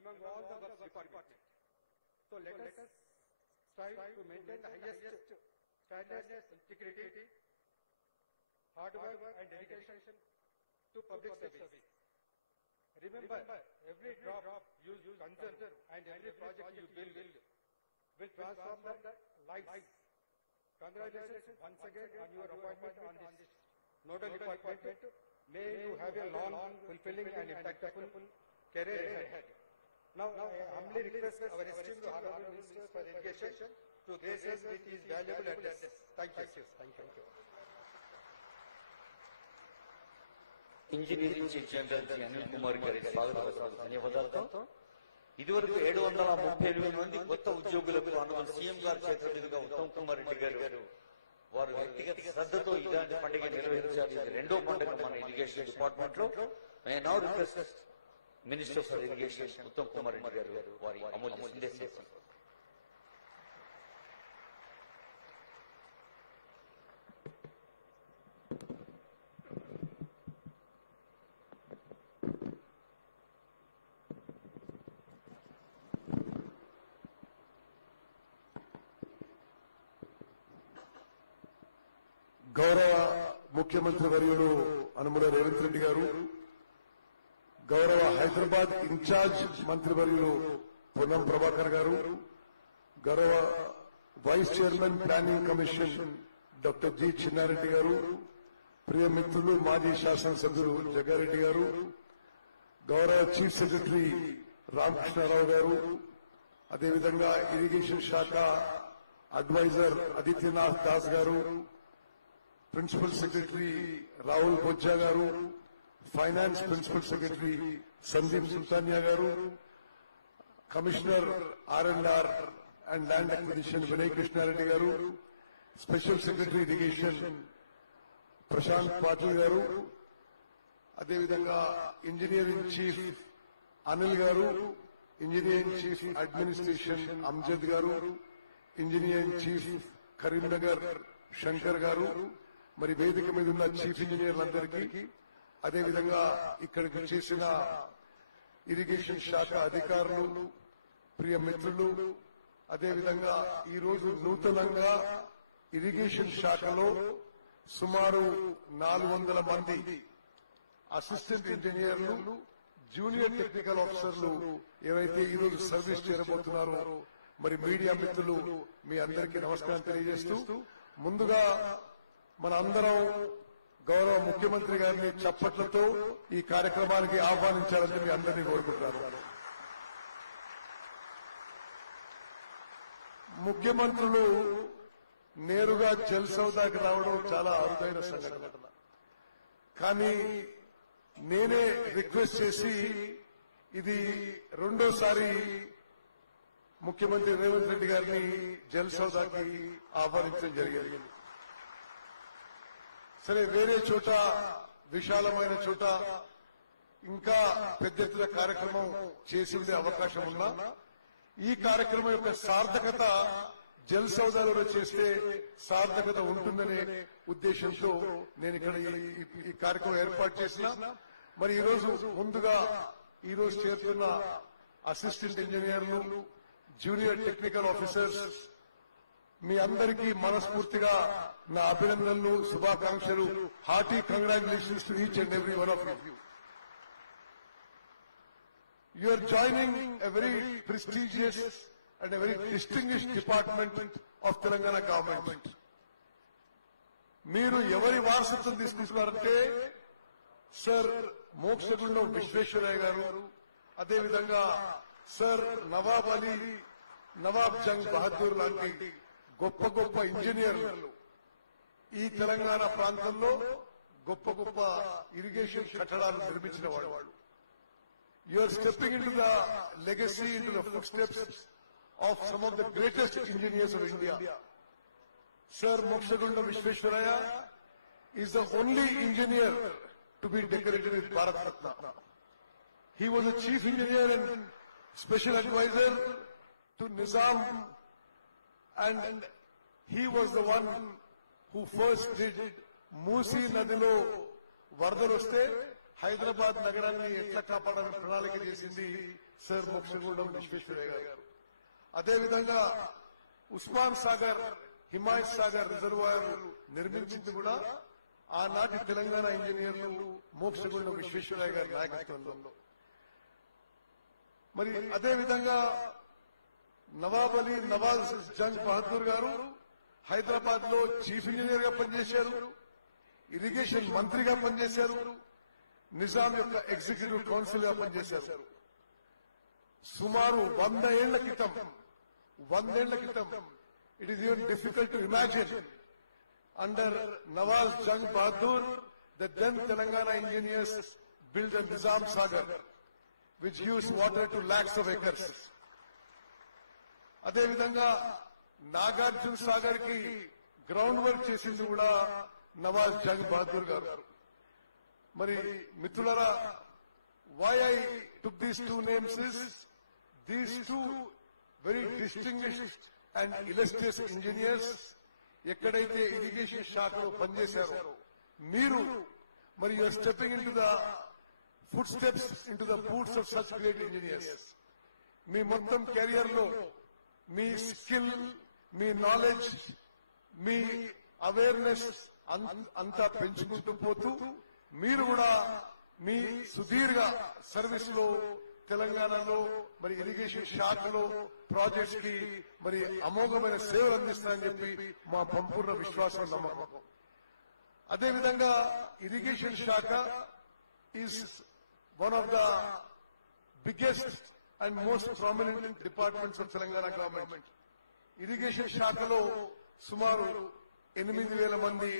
among all the works departments. So let us strive to maintain the highest standards, integrity, hard work and dedication to public service. Remember, every drop you conserve and every project you build will transform the lives. Congratulations once again on your appointment on this nodal department. May you have a long, fulfilling and impactful career ahead. Now, I humbly request our esteemed Honorable Minister for Education to grace us with his valuable address. Thank you. Thank you. Engineering chief general Anil Kumar గారి స్వాగత ధన్యవాదాలతో ఇదివరకు 738 మంది కొత్త ఉద్యోగులకు honourable CM గారి చేతుల మీదుగా ఉత్తమ్ కుమార్ రెడ్డి గారు వారు వ్యక్తిగత శ్రద్ధతో ఇలాంటి పండుగ నిర్వహించారు. ఇది రెండో పండుగ మన ఇరిగేషన్ డిపార్ట్మెంట్ లో. May now request minister for irrigation Uttam Kumar Reddy గారు వారి అమూల్య సందేశం. గౌరవ ముఖ్యమంత్రి వర్యుడు అనుముల రేవంత్ రెడ్డి గారు, గౌరవ హైదరాబాద్ ఇన్ఛార్జ్ మంత్రి వర్యులు పొన్నం ప్రభాకర్ గారు, గౌరవ vice chairman planning commission doctor G Chinnareddy garu, ప్రియ మిత్రులు మాజీ శాసనసభ్యులు జగ్గారెడ్డి గారు, గౌరవ చీఫ్ సెక్రటరీ రామకృష్ణారావు గారు, అదేవిధంగా ఇరిగేషన్ శాఖ అడ్వైజర్ ఆదిత్యనాథ్ దాస్ గారు, ప్రిన్సిపల్ సెక్రటరీ రాహుల్ బొజ్జా గారు, finance principal secretary Sandeep Sultania గారు, commissioner R and R and land acquisition Vinay Krishna Reddy గారు, special secretary irrigation Prashanth Patil గారు, అదేవిధంగా ఇంజనీరింగ్ చీఫ్ అనిల్ గారు, ఇంజనీరింగ్ చీఫ్ అడ్మినిస్ట్రేషన్ అమ్జద్ గారు, ఇంజనీరింగ్ చీఫ్ కరీంనగర్ శంకర్ గారు, మరి వేదిక మీద ఉన్న చీఫ్ ఇంజనీర్లందరికీ, అదేవిధంగా ఇక్కడికి చేసిన ఇరిగేషన్ శాఖ అధికారులు, ప్రియ మిత్రులు, అదేవిధంగా ఈరోజు నూతనంగా ఇరిగేషన్ శాఖలో సుమారు 400 మంది అసిస్టెంట్ ఇంజనీర్లు, జూనియర్ టెక్నికల్ ఆఫీసర్లు ఏవైతే ఈరోజు సర్వీస్ చేరబోతున్నారో, మరి మీడియా మిత్రులు మీ అందరికీ నమస్కారం తెలియజేస్తూ, ముందుగా మన అందరం గౌరవ ముఖ్యమంత్రి గారిని చప్పట్లతో ఈ కార్యక్రమానికి ఆహ్వానించాలని మీ అందరినీ కోరుకుంటున్నాను. ముఖ్యమంత్రులు నేరుగా జల్ సౌదాకి రావడం చాలా అరుదైన సంఘటన. కానీ నేనే రిక్వెస్ట్ చేసి ఇది రెండోసారి ముఖ్యమంత్రి రేవంత్ రెడ్డి గారిని జల్ సౌదాకి ఆహ్వానించడం జరిగింది. సరే, వేరే చోట విశాలమైన చోట ఇంకా పెద్ద ఎత్తున కార్యక్రమం చేసి ఉండే అవకాశం ఉన్నా ఈ కార్యక్రమం యొక్క సార్థకత జల్ సౌదాలో చేస్తే సార్థకత ఉంటుందనే ఉద్దేశంతో నేను ఇక్కడ ఈ కార్యక్రమం ఏర్పాటు చేసిన. మరి ముందుగా ఈరోజు చేరుతున్న అసిస్టెంట్ ఇంజనీర్లు, జూనియర్ టెక్నికల్ ఆఫీసర్స్ మీ అందరికీ మనస్ఫూర్తిగా నా అభినందనలు, శుభాకాంక్షలు. Hearty congratulations to each and every one of you. You are joining a very prestigious and a very distinguished department of Telangana government. మీరు ఎవరి వారసత్వం తీసుకుంటున్నారంటే సర్ మోక్షగుండం విశ్వేశ్వరయ్య గారు, అదేవిధంగా సర్ నవాబ్ అలీ, నవాబ్ జంగ్ బహదూర్ లాంటి గొప్ప గొప్ప ఇంజనీర్లు ఈ తెలంగాణ ప్రాంతంలో గొప్ప గొప్ప ఇరిగేషన్ కట్టడాలు నిర్మించిన వాడు. You are stepping into the legacy, into the footsteps of some of the greatest engineers of India. Sir Mokshagundam Vishweshwaraya is the only engineer to be decorated with Bharat Ratna. He was a chief engineer and special advisor to Nizam, and he was the one who first did Musi Nadilo Vardaloste Hyderabad నగరాన్ని ఎట్లా కాపాడాలని ప్రణాళిక చేసింది sir Mokshagundam Visvesvaraya గారు. అదేవిధంగా Osman Sagar, Himayat Sagar reservoir నిర్మించింది కూడా ఆనాటి తెలంగాణ ఇంజనీర్లు మోక్షగుండం విశ్వేశ్వరయ్య గారి నాయకత్వంలో. మరి అదేవిధంగా నవాబ్ జంగ్ బహదూర్ గారు హైదరాబాద్ లో చీఫ్ ఇంజనీర్ గా పనిచేశారు, ఇరిగేషన్ మంత్రిగా పనిచేశారు, నిజాం యొక్క ఎగ్జిక్యూటివ్ కౌన్సిల్ గా పనిచేశారు. సుమారు 100 ఏళ్ల క్రితం it is even difficult to imagine under Nawab Jung Bahadur the then Telangana engineers build the Nizam Sagar which gives water to lakhs of acres. అదేవిధంగా నాగార్జున సాగర్ కి గ్రౌండ్ వర్క్ చేసింది కూడా నవాబ్ జంగ్ బహదూర్ గారు. మరి మిత్రులారా, why I took these two names is these two very distinguished and illustrious engineers ఎక్కడైతే irrigation శాఖలో పనిచేశారో మీరు మరి you are stepping into the footsteps into the boots of such great engineers. మీ మొత్తం కెరియర్ లో మీ skill, మీ నాలెడ్జ్, మీ అవేర్నెస్ అంతా పెంచుకుంటూ పోతూ మీరు కూడా మీ సుదీర్ఘ సర్వీస్ లో తెలంగాణలో మరి ఇరిగేషన్ శాఖలో ప్రాజెక్ట్స్ కి మరి అమోఘమైన సేవలు అందిస్తారని చెప్పి మా సంపూర్ణ విశ్వాసం, నమ్మకం. అదేవిధంగా ఇరిగేషన్ శాఖ is one of the biggest and most prominent departments of Telangana government. Irrigation శాఖలో సుమారు 8,000 మంది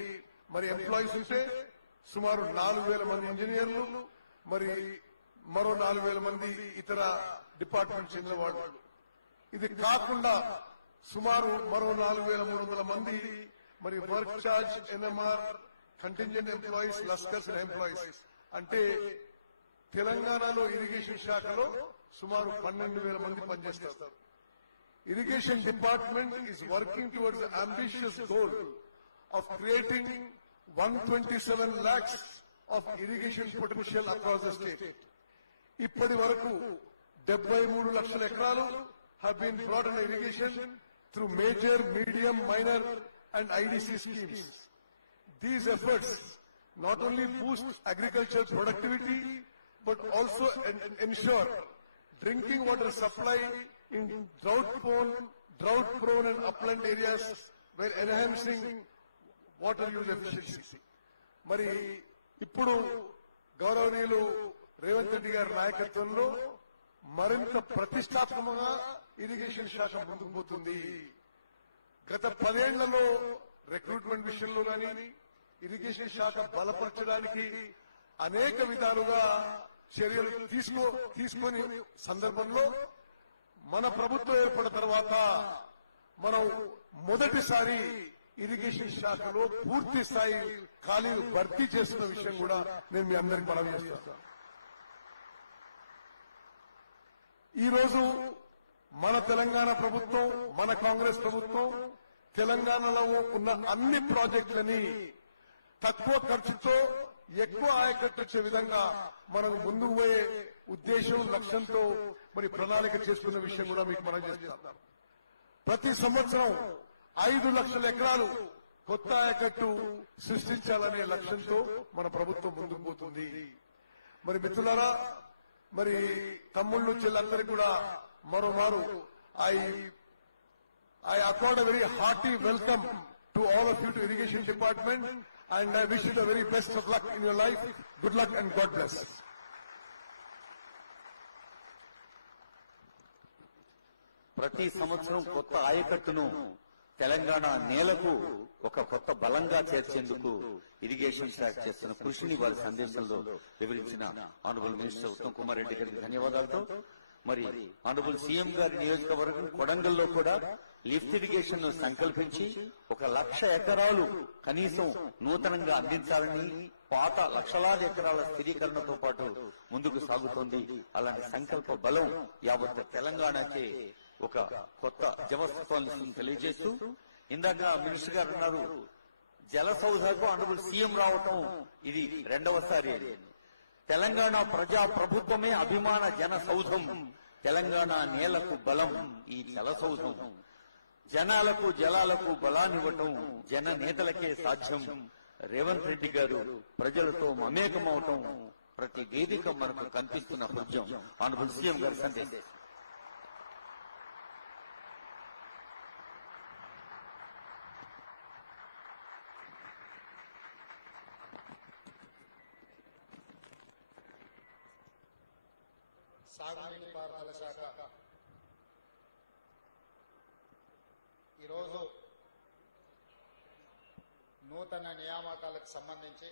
మరి ఎంప్లాయీస్ ఉంటే సుమారు 4,000 మంది ఇంజనీర్లు, మరి మరో 4,000 మంది ఇతర డిపార్ట్మెంట్ చెందిన వాళ్ళు. ఇది కాకుండా సుమారు మరో 4,300 మంది మరి work charge, NMR, contingent employees, లస్కర్స్ and employees. అంటే తెలంగాణలో ఇరిగేషన్ శాఖలో సుమారు 12,000 మంది పనిచేస్తారు. Irrigation department is working towards the ambitious goal of creating 127 lakhs of irrigation potential across the state. ఇప్పటి వరకు 73 లక్షల ఎకరాలు have been brought under irrigation through major, medium, minor and IDC schemes. These efforts not only boost agricultural productivity but also ensure drinking water supply in drought-prone and upland areas while enhancing water use efficiency. మరి ఇప్పుడు గౌరవనీయులు రేవంత్ రెడ్డి గారి నాయకత్వంలో మరింత ప్రతిష్టాత్మకంగా irrigation శాఖ ముందుకు పోతుంది. గత 10 ఏళ్లలో రిక్రూట్మెంట్ విషయంలో కానీ ఇరిగేషన్ శాఖ బలపరచడానికి అనేక విధాలుగా చర్యలు తీసుకొని సందర్భంలో మన ప్రభుత్వం ఏర్పడిన తర్వాత మనం మొదటిసారి ఇరిగేషన్ శాఖలో పూర్తి స్థాయి ఖాళీలు భర్తీ చేస్తున్న విషయం కూడా నేను మీ అందరికీ మనవి చేస్తాను. ఈ రోజు మన తెలంగాణ ప్రభుత్వం, మన కాంగ్రెస్ ప్రభుత్వం తెలంగాణలో ఉన్న అన్ని ప్రాజెక్టులని తక్కువ ఖర్చుతో ఎక్కువ ఆయకట్టొచ్చే విధంగా మనం ముందుకు పోయే ఉద్దేశం, లక్ష్యంతో మరి ప్రణాళిక చేస్తున్న విషయం కూడా మీకు మనం చేస్తున్నాం. ప్రతి సంవత్సరం 5 లక్షల ఎకరాలు కొత్త ఆయకట్టు సృష్టించాలనే లక్ష్యంతో మన ప్రభుత్వం ముందుకు పోతుంది. మరి మిత్రులారా, మరి తమ్ముళ్ళు చెల్లందరికీ కూడా మరోమారు I accord a very hearty welcome to all of you to Irrigation Department and I wish you the very best of luck in your life. Good luck and God bless. ప్రతి సంవత్సరం కొత్త ఆయకట్టును తెలంగాణ నేలకు ఒక కొత్త బలంగా చేర్చేందుకు ఇరిగేషన్ శాఖ చేస్తున్న కృషిని వారి సందేశంలో వివరించిన ఆనరబుల్ మినిస్టర్ ఉత్తమ్ కుమార్ రెడ్డి గారికి ధన్యవాదాలతో మరి ఆనరబుల్ సీఎం గారి నియోజకవర్గం కొడంగల్లో కూడా లిఫ్ట్ ఇరిగేషన్ ను సంకల్పించి 1,00,000 ఎకరాలు కనీసం నూతనంగా అందించాలని పాత లక్షలాది ఎకరాల స్థిరీకరణతో పాటు ముందుకు సాగుతోంది. అలాంటి సంకల్ప బలం యావత్ తెలంగాణకే ఒక కొత్త జవత్వాన్ని తెలియజేస్తూ ఇందాక మినిస్టర్ గారు అన్నారు, జల సౌధకు ఆనరబుల్ సీఎం రావటం ఇది 2వసారి. తెలంగాణ ప్రజా ప్రభుత్వమే అభిమాన జన సౌధం. తెలంగాణ నేలకు బలం ఈ జల సౌధం. జనాలకు జలాలకు బలాన్నివ్వటం జన నేతలకే సాధ్యం. రేవంత్ రెడ్డి గారు ప్రజలతో మమేకమవటం ప్రతి వేదిక మనకు కనిపిస్తున్న భుజం. ఆనరబుల్ సీఎం గారి సందేశం. సాగునీటి పారుదల శాఖ ఈరోజు నూతన నియామకాలకు సంబంధించి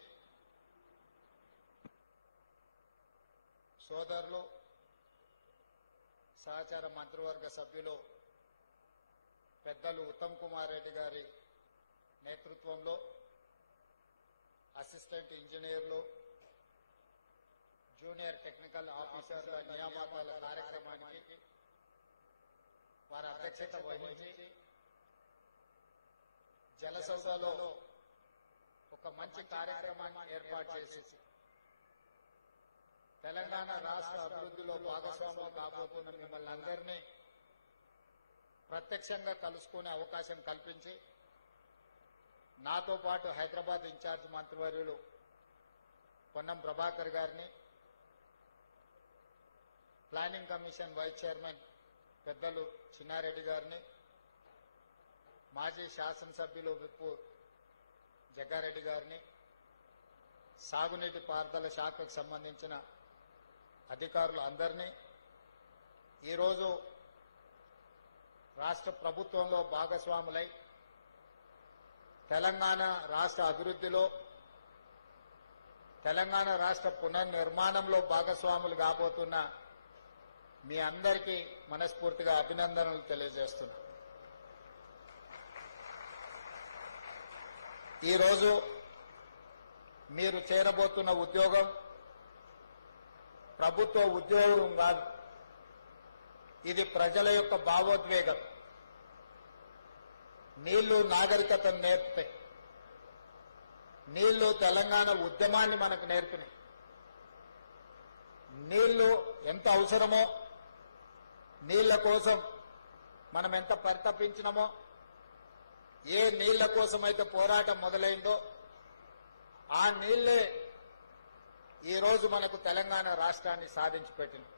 సోదరులు సహచార మంత్రివర్గ సభ్యులు పెద్దలు ఉత్తమ్ కుమార్ రెడ్డి గారి నేతృత్వంలో అసిస్టెంట్ ఇంజనీర్లు జూనియర్ టెక్నికల్ ఆఫీసర్ల నియామకాల కార్యక్రమానికి వారి అధ్యక్షత వహించి జలసౌధలో ఒక మంచి కార్యక్రమాన్ని ఏర్పాటు చేసి తెలంగాణ రాష్ట్ర అభివృద్ధిలో భాగస్వాములు కాబోతున్న మిమ్మల్ని అందరినీ ప్రత్యక్షంగా కలుసుకునే అవకాశం కల్పించి నాతో పాటు హైదరాబాద్ ఇన్ఛార్జ్ మంత్రివర్యులు పొన్నం ప్రభాకర్ గారిని, ప్లానింగ్ కమిషన్ వైస్ చైర్మన్ పెద్దలు చిన్నారెడ్డి గారిని, మాజీ శాసనసభ్యులు విప్పు జగ్గారెడ్డి గారిని, సాగునీటి పారుదల శాఖకు సంబంధించిన అధికారులు అందరినీ ఈరోజు రాష్ట్ర ప్రభుత్వంలో భాగస్వాములై తెలంగాణ రాష్ట్ర అభివృద్ధిలో, తెలంగాణ రాష్ట్ర పునర్నిర్మాణంలో భాగస్వాములు కాబోతున్న మీ అందరికీ మనస్ఫూర్తిగా అభినందనలు తెలియజేస్తున్నా. ఈరోజు మీరు చేరబోతున్న ఉద్యోగం ప్రభుత్వ ఉద్యోగం కాదు, ఇది ప్రజల యొక్క భావోద్వేగం. నీళ్లు నాగరికతను నేర్పుతాయి. నీళ్లు తెలంగాణ ఉద్యమాన్ని మనకు నేర్పినాయి. నీళ్లు ఎంత అవసరమో, నీళ్ల కోసం మనం ఎంత పరితపించినామో, ఏ నీళ్ల కోసమైతే పోరాటం మొదలైందో ఆ నీళ్లే ఈరోజు మనకు తెలంగాణ రాష్ట్రాన్ని సాధించి పెట్టింది.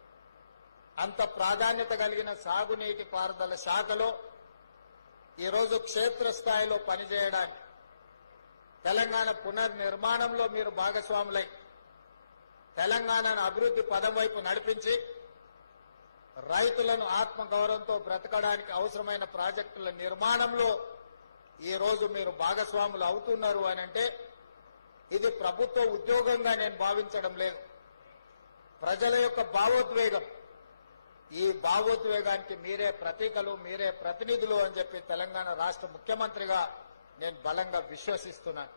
అంత ప్రాధాన్యత కలిగిన సాగునీటి పారుదల శాఖలో ఈరోజు క్షేత్రస్థాయిలో పనిచేయడానికి, తెలంగాణ పునర్నిర్మాణంలో మీరు భాగస్వాములై తెలంగాణను అభివృద్ధి పదం వైపు నడిపించి రైతులను ఆత్మగౌరవంతో బ్రతకడానికి అవసరమైన ప్రాజెక్టుల నిర్మాణంలో ఈరోజు మీరు భాగస్వాములు అవుతున్నారు అని అంటే ఇది ప్రభుత్వ ఉద్యోగంగా నేను భావించడం లేదు. ప్రజల యొక్క భావోద్వేగం. ఈ భావోద్వేగానికి మీరే ప్రతీకలు, మీరే ప్రతినిధులు అని చెప్పి తెలంగాణ రాష్ట్ర ముఖ్యమంత్రిగా నేను బలంగా విశ్వసిస్తున్నాను.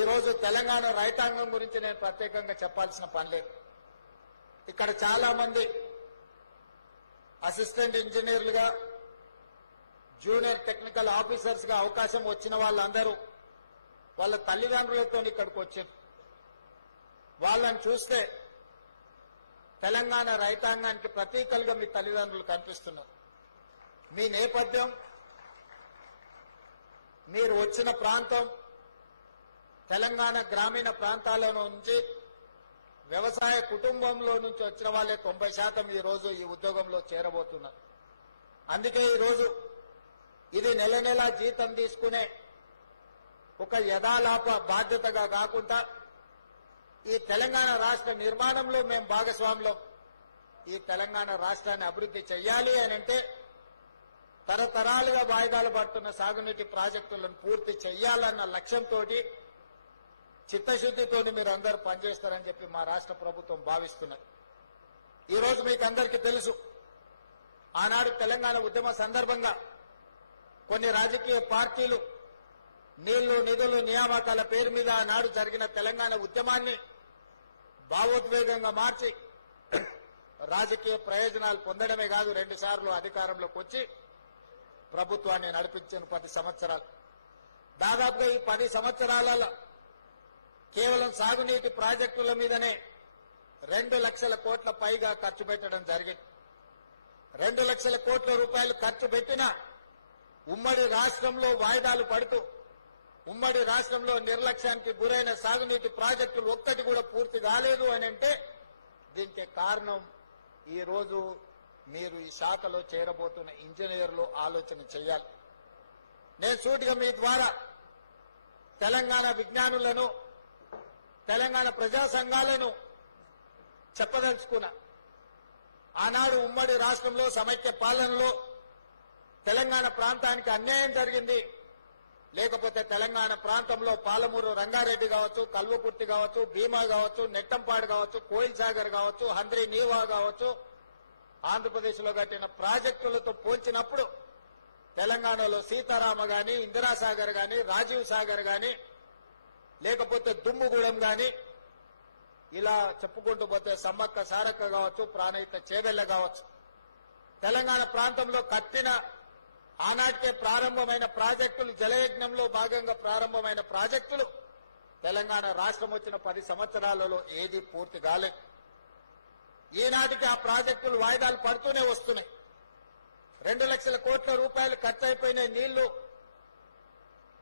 ఈరోజు తెలంగాణ రైతాంగం గురించి నేను ప్రత్యేకంగా చెప్పాల్సిన పని లేదు. ఇక్కడ చాలా మంది అసిస్టెంట్ ఇంజనీర్లుగా, జూనియర్ టెక్నికల్ ఆఫీసర్స్ గా అవకాశం వచ్చిన వాళ్ళందరూ వాళ్ళ తల్లిదండ్రులతో ఇక్కడికి వచ్చారు. వాళ్ళని చూస్తే తెలంగాణ రైతాంగానికి ప్రతీకలుగా మీ తల్లిదండ్రులు కనిపిస్తున్నారు. మీ నేపథ్యం, మీరు వచ్చిన ప్రాంతం తెలంగాణ గ్రామీణ ప్రాంతాల నుంచి వ్యవసాయ కుటుంబంలో నుంచి వచ్చిన వాళ్ళే 90% ఈ రోజు ఈ ఉద్యోగంలో చేరబోతున్నారు. అందుకే ఈరోజు ఇది నెల నెల జీతం తీసుకునే ఒక యథాలాప బాధ్యతగా కాకుండా ఈ తెలంగాణ రాష్ట్ర నిర్మాణంలో మేము భాగస్వాములం. ఈ తెలంగాణ రాష్ట్రాన్ని అభివృద్ధి చెయ్యాలి అని అంటే తరతరాలుగా వాయిదాలు పడుతున్న సాగునీటి ప్రాజెక్టులను పూర్తి చెయ్యాలన్న లక్ష్యంతో చిత్తశుద్ధితో మీరు అందరూ పనిచేస్తారని చెప్పి మా రాష్ట్ర ప్రభుత్వం భావిస్తున్నది. ఈరోజు మీకు అందరికీ తెలుసు, ఆనాడు తెలంగాణ ఉద్యమ సందర్భంగా కొన్ని రాజకీయ పార్టీలు నీళ్లు, నిధులు, నియామకాల పేరు మీద ఆనాడు జరిగిన తెలంగాణ ఉద్యమాన్ని భావోద్వేగంగా మార్చి రాజకీయ ప్రయోజనాలు పొందడమే కాదు 2 సార్లు అధికారంలోకి వచ్చి ప్రభుత్వాన్ని నడిపించిన 10 సంవత్సరాలు. దాదాపుగా ఈ 10 సంవత్సరాలలో కేవలం సాగునీటి ప్రాజెక్టుల మీదనే 2 లక్షల కోట్ల పైగా ఖర్చు పెట్టడం జరిగింది. 2 లక్షల కోట్ల రూపాయలు ఖర్చు పెట్టిన ఉమ్మడి రాష్ట్రంలో వాయిదాలు పడుతూ ఉమ్మడి రాష్ట్రంలో నిర్లక్ష్యానికి గురైన సాగునీటి ప్రాజెక్టులు ఒక్కటి కూడా పూర్తి కాలేదు అని అంటే దీనికి కారణం ఈ రోజు మీరు ఈ శాఖలో చేరబోతున్న ఇంజనీర్లు ఆలోచన చేయాలి. నేను సూటిగా మీ ద్వారా తెలంగాణ విజ్ఞానులను తెలంగాణ ప్రజా సంఘాలను చెప్పదలుచుకున్నా. ఆనాడు ఉమ్మడి రాష్ట్రంలో సమైక్య పాలనలో తెలంగాణ ప్రాంతానికి అన్యాయం జరిగింది. లేకపోతే తెలంగాణ ప్రాంతంలో పాలమూరు రంగారెడ్డి కావచ్చు, కల్వకుర్తి కావచ్చు, భీమా కావచ్చు, నెట్టంపాడు కావచ్చు, కోయిల్ సాగర్ కావచ్చు, హంద్రీ నీవా కావచ్చు, ఆంధ్రప్రదేశ్లో కట్టిన ప్రాజెక్టులతో పోల్చినప్పుడు తెలంగాణలో సీతారామ గాని, ఇందిరాసాగర్ గాని, రాజీవ్ సాగర్ గాని, లేకపోతే దుమ్ముగూడెం గాని, ఇలా చెప్పుకుంటూ పోతే సమ్మక్క సారక్క కావచ్చు, ప్రాణహిత చేవెళ్ల కావచ్చు, తెలంగాణ ప్రాంతంలో కట్టిన ఆనాటికే ప్రారంభమైన ప్రాజెక్టులు, జలయజ్ఞంలో భాగంగా ప్రారంభమైన ప్రాజెక్టులు తెలంగాణ రాష్ట్రం వచ్చిన 10 సంవత్సరాలలో ఏది పూర్తి కాలేదు. ఈనాటికి ఆ ప్రాజెక్టులు వాయిదాలు పడుతూనే వస్తున్నాయి. 2 లక్షల కోట్ల రూపాయలు ఖర్చు అయిపోయిన నీళ్లు,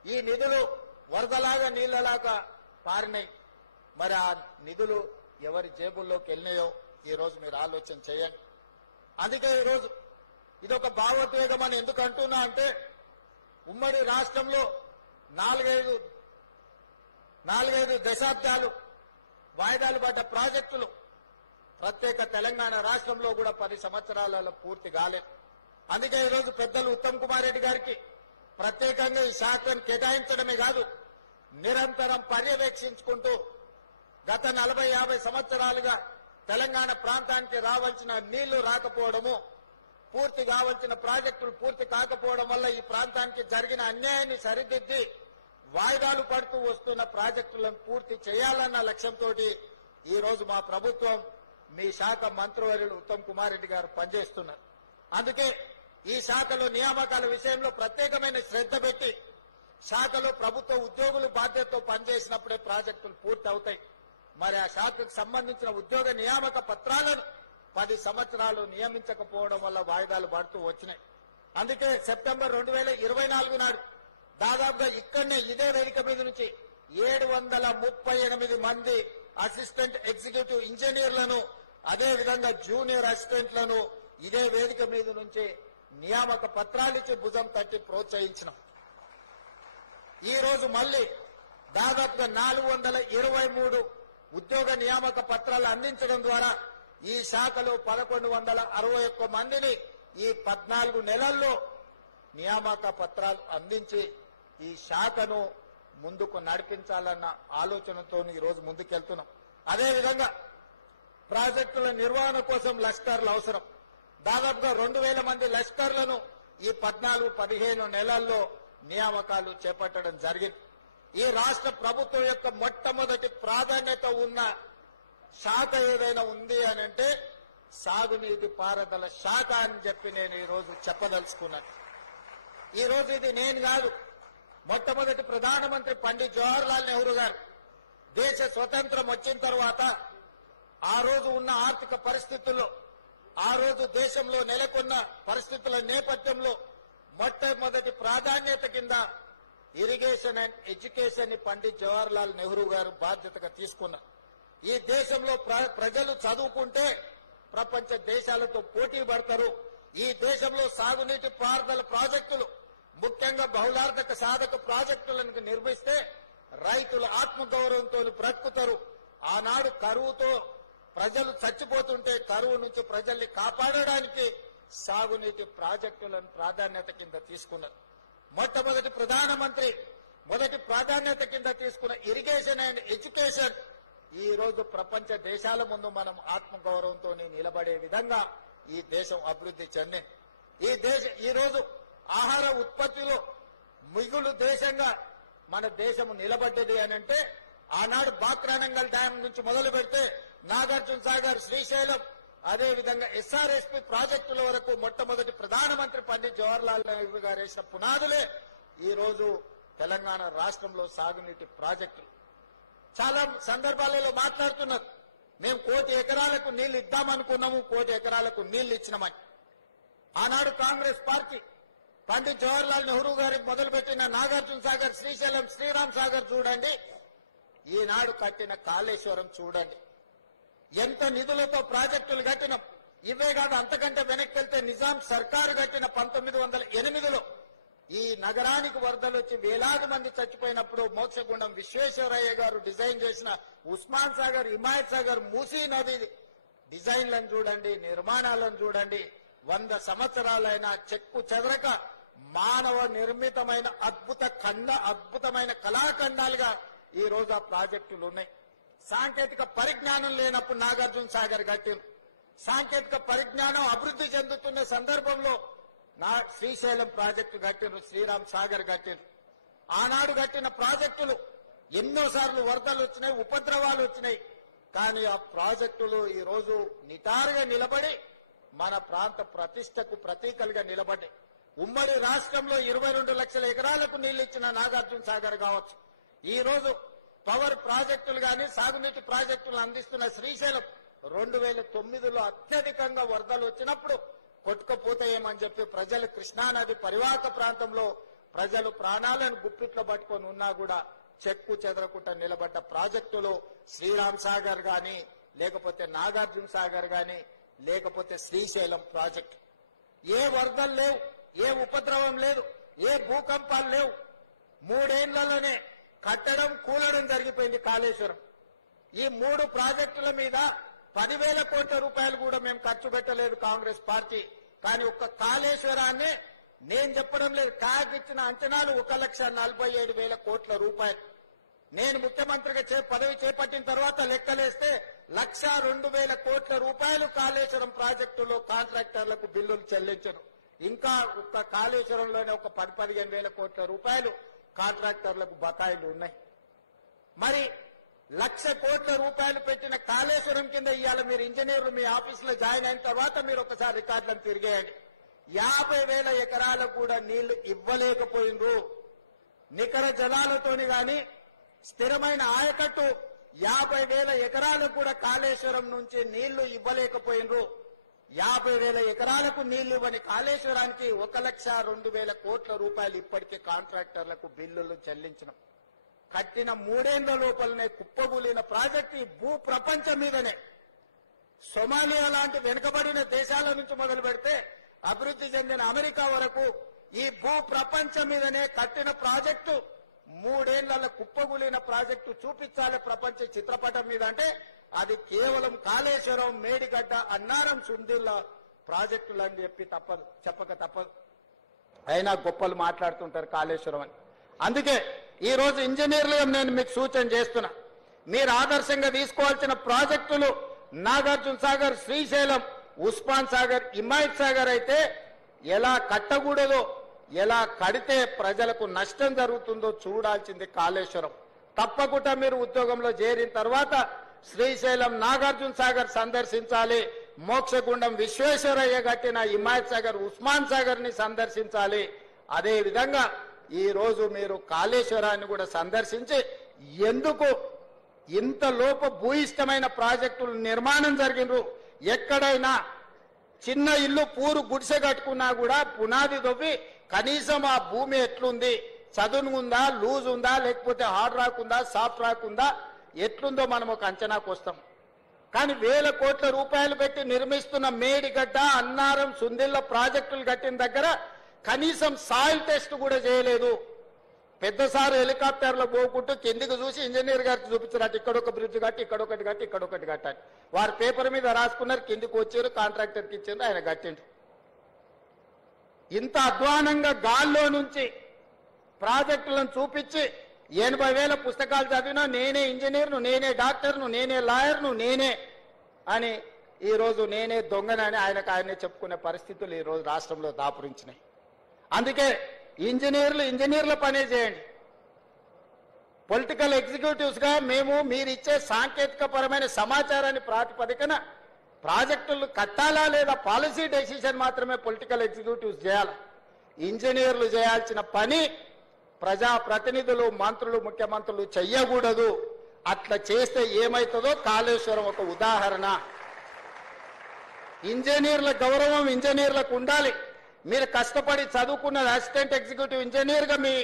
ఈ నిధులు వరదలాగా నీళ్లలాగా పారినాయి. మరి ఆ నిధులు ఎవరి జేబుల్లోకి వెళ్ళినాయో ఈ రోజు మీరు ఆలోచన చేయండి. అందుకే ఈరోజు ఇదొక భావోద్వేగం అని ఎందుకు అంటున్నా అంటే ఉమ్మడి రాష్ట్రంలో 4-5 దశాబ్దాలు వాయిదాలు పడ్డ ప్రాజెక్టులు ప్రత్యేక తెలంగాణ రాష్ట్రంలో కూడా 10 సంవత్సరాలలో పూర్తి కాలేదు. అందుకే ఈరోజు పెద్దలు ఉత్తమ్ కుమార్ రెడ్డి గారికి ప్రత్యేకంగా ఈ శాఖను కేటాయించడమే కాదు, నిరంతరం పర్యవేక్షించుకుంటూ గత 40-50 సంవత్సరాలుగా తెలంగాణ ప్రాంతానికి రావాల్సిన నీళ్లు రాకపోవడము, పూర్తి కావాల్సిన ప్రాజెక్టులు పూర్తి కాకపోవడం వల్ల ఈ ప్రాంతానికి జరిగిన అన్యాయాన్ని సరిదిద్ది వాయిదాలు పడుతూ వస్తున్న ప్రాజెక్టులను పూర్తి చేయాలన్న లక్ష్యంతో ఈ రోజు మా ప్రభుత్వం, మీ శాఖ మంత్రివర్యులు ఉత్తమ్ కుమార్ రెడ్డి గారు పనిచేస్తున్నారు. అందుకే ఈ శాఖలో నియామకాల విషయంలో ప్రత్యేకమైన శ్రద్ధ పెట్టి శాఖలో ప్రభుత్వ ఉద్యోగులు బాధ్యతతో పనిచేసినప్పుడే ప్రాజెక్టులు పూర్తి అవుతాయి. మరి ఆ శాఖకు సంబంధించిన ఉద్యోగ నియామక పత్రాలను 10 సంవత్సరాలు నియమించకపోవడం వల్ల వాయిదాలు పడుతూ వచ్చినాయి. అందుకే సెప్టెంబర్ 2024 నాడు దాదాపుగా ఇక్కడనే ఇదే వేదిక మీద నుంచి 738 మంది అసిస్టెంట్ ఎగ్జిక్యూటివ్ ఇంజనీర్లను, అదేవిధంగా జూనియర్ అసిస్టెంట్లను ఇదే వేదిక మీద నుంచి నియామక పత్రాలిచ్చి భుజం తట్టి ప్రోత్సహించినాం. ఈ రోజు మళ్లీ దాదాపుగా 423 ఉద్యోగ నియామక పత్రాలు అందించడం ద్వారా ఈ శాఖలో 1161 మందిని ఈ 14 నెలల్లో నియామక పత్రాలు అందించి ఈ శాఖను ముందుకు నడిపించాలన్న ఆలోచనతో ఈ రోజు ముందుకెళ్తున్నాం. అదేవిధంగా ప్రాజెక్టుల నిర్వహణ కోసం లష్కర్లు అవసరం. దాదాపుగా 2000 మంది లష్కర్లను ఈ 14-15 నెలల్లో నియామకాలు చేపట్టడం జరిగింది. ఈ రాష్ట్ర ప్రభుత్వం యొక్క మొట్టమొదటి ప్రాధాన్యత ఉన్న శాఖ ఏదైనా ఉంది అని అంటే సాగునీటి పారుదల శాఖ అని చెప్పి నేను ఈ రోజు చెప్పదలుచుకున్నాను. ఈ రోజు ఇది నేను కాదు, మొట్టమొదటి ప్రధానమంత్రి పండిట్ జవహర్లాల్ నెహ్రూ గారు దేశ స్వతంత్రం వచ్చిన తర్వాత ఆ రోజు ఉన్న ఆర్థిక పరిస్థితుల్లో, ఆ రోజు దేశంలో నెలకొన్న పరిస్థితుల నేపథ్యంలో మొట్టమొదటి ప్రాధాన్యత కింద ఇరిగేషన్ అండ్ ఎడ్యుకేషన్ ని పండిట్ జవహర్లాల్ నెహ్రూ గారు బాధ్యతగా తీసుకున్నారు. ఈ దేశంలో ప్రజలు చదువుకుంటే ప్రపంచ దేశాలతో పోటీ పడతారు. ఈ దేశంలో సాగునీటి పారుదల ప్రాజెక్టులు, ముఖ్యంగా బహుళార్థక సాధక ప్రాజెక్టులను నిర్మిస్తే రైతులు ఆత్మగౌరవంతో బ్రతుకుతారు. ఆనాడు కరువుతో ప్రజలు చచ్చిపోతుంటే కరువు నుంచి ప్రజల్ని కాపాడడానికి సాగునీటి ప్రాజెక్టులను ప్రాధాన్యత కింద తీసుకున్నారు. మొట్టమొదటి ప్రధానమంత్రి మొదటి ప్రాధాన్యత కింద తీసుకున్న ఇరిగేషన్ అండ్ ఎడ్యుకేషన్ ఈ రోజు ప్రపంచ దేశాల ముందు మనం ఆత్మగౌరవంతో నిలబడే విధంగా ఈ దేశం అభివృద్ధి చెందింది. ఈ రోజు ఆహార ఉత్పత్తిలో మిగులు దేశంగా మన దేశం నిలబడ్డది అని అంటే ఆనాడు బాక్రానంగల్ డ్యాం నుంచి మొదలు పెడితే నాగార్జున సాగర్, శ్రీశైలం, అదేవిధంగా ఎస్ఆర్ఎస్పీ ప్రాజెక్టుల వరకు మొట్టమొదటి ప్రధానమంత్రి పండిట్ జవహర్లాల్ నెహ్రూ గారు వేసిన పునాదులే ఈ రోజు తెలంగాణ రాష్ట్రంలో సాగునీటి ప్రాజెక్టులు. చాలా సందర్భాలలో మాట్లాడుతున్నారు. మేము 1 కోటి ఎకరాలకు నీళ్లు ఇద్దామనుకున్నాము, 1 కోటి ఎకరాలకు నీళ్లు ఇచ్చినామని. ఆనాడు కాంగ్రెస్ పార్టీ పండిత్ జవహర్లాల్ నెహ్రూ గారికి మొదలుపెట్టిన నాగార్జున సాగర్, శ్రీశైలం, శ్రీరామ్ సాగర్ చూడండి, ఈనాడు కట్టిన కాళేశ్వరం చూడండి. ఎంత నిధులతో ప్రాజెక్టులు కట్టినాం. ఇవే కాదు, అంతకంటే వెనక్కి వెళ్తే నిజాం సర్కారు కట్టిన 1908లో ఈ నగరానికి వరదలు వచ్చి వేలాది మంది చచ్చిపోయినప్పుడు మోక్షగుండం విశ్వేశ్వరయ్య గారు డిజైన్ చేసిన ఉస్మాన్ సాగర్, హిమాయత్ సాగర్, మూసీ నది డిజైన్లను చూడండి, నిర్మాణాలను చూడండి. 100 సంవత్సరాలైన చెక్కు చెదరక మానవ నిర్మితమైన అద్భుతమైన కళాఖండాలుగా ఈ రోజు ఆ ప్రాజెక్టులు ఉన్నాయి. సాంకేతిక పరిజ్ఞానం లేనప్పుడు నాగార్జున సాగర్ కట్టింది. సాంకేతిక పరిజ్ఞానం అభివృద్ధి చెందుతున్న సందర్భంలో శ్రీశైలం ప్రాజెక్టు కట్టిండ్రు, శ్రీరామ్ సాగర్ కట్టిండ్రు. ఆనాడు కట్టిన ప్రాజెక్టులు ఎన్నోసార్లు వరదలు వచ్చినాయి, ఉపద్రవాలు వచ్చినాయి. కానీ ఆ ప్రాజెక్టులు ఈ రోజు నిటారుగా నిలబడి మన ప్రాంత ప్రతిష్టకు ప్రతీకలుగా నిలబడ్డాయి. ఉమ్మడి రాష్ట్రంలో 22 లక్షల ఎకరాలకు నీళ్లు ఇచ్చిన నాగార్జున సాగర్ కావచ్చు. ఈ రోజు పవర్ ప్రాజెక్టులు గాని, సాగునీటి ప్రాజెక్టులు అందిస్తున్న శ్రీశైలం 2009లో అత్యధికంగా వరదలు వచ్చినప్పుడు కొట్టుకుపోతాయేమని చెప్పి ప్రజలు కృష్ణానది పరివాహక ప్రాంతంలో ప్రజలు ప్రాణాలను గుప్పిట్లో పట్టుకొని ఉన్నా కూడా చెక్కు చెదరకుండా నిలబడ్డ ప్రాజెక్టులు శ్రీరామ్ సాగర్ గాని, లేకపోతే నాగార్జున సాగర్ గాని, లేకపోతే శ్రీశైలం ప్రాజెక్టు. ఏ వరదలు లేవు, ఏ ఉపద్రవం లేదు, ఏ భూకంపాలు లేవు. 3 ఏళ్లలోనే కట్టడం కూలడం జరిగిపోయింది కాళేశ్వరం. ఈ 3 ప్రాజెక్టుల మీద 10,000 కోట్ల రూపాయలు కూడా మేము ఖర్చు పెట్టలేదు కాంగ్రెస్ పార్టీ. కానీ ఒక్క కాళేశ్వరాన్ని నేను చెప్పడం లేదు, కాగ్ ఇచ్చిన అంచనాలు 1,47,000 కోట్ల రూపాయలు. నేను ముఖ్యమంత్రిగా పదవి చేపట్టిన తర్వాత లెక్కలేస్తే 1,02,000 కోట్ల రూపాయలు కాళేశ్వరం ప్రాజెక్టులో కాంట్రాక్టర్లకు బిల్లులు చెల్లించను. ఇంకా ఒక్క కాళేశ్వరంలోనే ఒక 10,000-15,000 కోట్ల రూపాయలు కాంట్రాక్టర్లకు బకాయిలు ఉన్నాయి. మరి 1,00,000 కోట్ల రూపాయలు పెట్టిన కాళేశ్వరం కింద ఇవాళ మీరు ఇంజనీర్లు మీ ఆఫీసులో జాయిన్ అయిన తర్వాత మీరు ఒకసారి రికార్డులను తిరిగేయండి. 50,000 ఎకరాలకు కూడా నీళ్లు ఇవ్వలేకపోయిండ్రు. నికర జలాలతోని గాని స్థిరమైన ఆయకట్టు 50,000 ఎకరాలకు కూడా కాళేశ్వరం నుంచి నీళ్లు ఇవ్వలేకపోయిండ్రు. 50,000 ఎకరాలకు నీళ్లు ఇవ్వని కాళేశ్వరానికి 1,02,000 కోట్ల రూపాయలు ఇప్పటికే కాంట్రాక్టర్లకు బిల్లులు చెల్లించినాం. కట్టిన 3 ఏళ్ల లోపలనే కుప్పగూలిన ప్రాజెక్టు ఈ భూ ప్రపంచం మీదనే. సొమాలియా లాంటి వెనుకబడిన దేశాల నుంచి మొదలు పెడితే అభివృద్ధి చెందిన అమెరికా వరకు ఈ భూ ప్రపంచం మీదనే కట్టిన ప్రాజెక్టు 3 ఏళ్ల కుప్పగూలిన ప్రాజెక్టు చూపించాలి ప్రపంచ చిత్రపటం మీద అంటే అది కేవలం కాళేశ్వరం, మేడిగడ్డ, అన్నారం, సుందిల్ల ప్రాజెక్టులు అని చెప్పక తప్పదు. అయినా గొప్పలు మాట్లాడుతుంటారు కాళేశ్వరం అని. అందుకే ఈ రోజు ఇంజనీర్లుగా నేను మీకు సూచన చేస్తున్నా, మీరు ఆదర్శంగా తీసుకోవాల్సిన ప్రాజెక్టులు నాగార్జున సాగర్, శ్రీశైలం, ఉస్మాన్ సాగర్, హిమాయత్ సాగర్ అయితే ఎలా కట్టకూడదో, ఎలా కడితే ప్రజలకు నష్టం జరుగుతుందో చూడాల్సింది కాళేశ్వరం. తప్పకుండా మీరు ఉద్యోగంలో చేరిన తర్వాత శ్రీశైలం, నాగార్జున సాగర్ సందర్శించాలి. మోక్షగుండం విశ్వేశ్వరయ్య కట్టిన హిమాయత్ సాగర్, ఉస్మాన్ సాగర్ ని సందర్శించాలి. అదే విధంగా ఈ రోజు మీరు కాళేశ్వరాన్ని కూడా సందర్శించి ఎందుకు ఇంత లోప భూయిష్టమైన ప్రాజెక్టులు నిర్మాణం జరిగినరు. ఎక్కడైనా చిన్న ఇల్లు పూరు గుడిసె కట్టుకున్నా కూడా పునాది దొవ్వి కనీసం ఆ భూమి ఎట్లుంది, చదునుందా, లూజ్ ఉందా, లేకపోతే హార్డ్ రాక్ ఉందా, సాఫ్ట్ రాక్ ఉందా, ఎట్లుందో మనం ఒక అంచనాకు వస్తాం. కానీ 1,000 కోట్ల రూపాయలు పెట్టి నిర్మిస్తున్న మేడిగడ్డ, అన్నారం, సుందిల్ల ప్రాజెక్టులు కట్టిన దగ్గర కనీసం సాయిల్ టెస్ట్ కూడా చేయలేదు. పెద్దసారి హెలికాప్టర్లో పోకుంటూ కిందికి చూసి ఇంజనీర్ గారికి చూపించారు, ఇక్కడొక బ్రిడ్జ్ కట్టి, ఇక్కడొకటి కట్టి, ఇక్కడొకటి కట్టాలి. వారు పేపర్ మీద రాసుకున్నారు, కిందికి వచ్చారు, కాంట్రాక్టర్కి ఇచ్చారు, ఆయన కట్టిండు. ఇంత అధ్వానంగా గాల్లో నుంచి ప్రాజెక్టులను చూపించి 80,000 పుస్తకాలు చదివినా నేనే ఇంజనీర్ను, నేనే డాక్టర్ను, నేనే లాయర్ను, నేనే అని ఈరోజు నేనే దొంగనని ఆయనే చెప్పుకునే పరిస్థితులు ఈరోజు రాష్ట్రంలో దాపురించినాయి. అందుకే ఇంజనీర్ల పనే చేయండి. పొలిటికల్ ఎగ్జిక్యూటివ్స్ గా మేము మీరిచ్చే సాంకేతిక పరమైన సమాచారాన్ని ప్రాతిపదికన ప్రాజెక్టులు కట్టాలా లేదా పాలసీ డెసిషన్ మాత్రమే పొలిటికల్ ఎగ్జిక్యూటివ్స్ చేయాలి. ఇంజనీర్లు చేయాల్సిన పని ప్రజాప్రతినిధులు, మంత్రులు, ముఖ్యమంత్రులు చెయ్యకూడదు. అట్లా చేస్తే ఏమైతుందో కాళేశ్వరం ఒక ఉదాహరణ. ఇంజనీర్ల గౌరవం ఇంజనీర్లకు ఉండాలి. మీరు కష్టపడి చదువుకున్న అసిస్టెంట్ ఎగ్జిక్యూటివ్ ఇంజనీర్గా మీ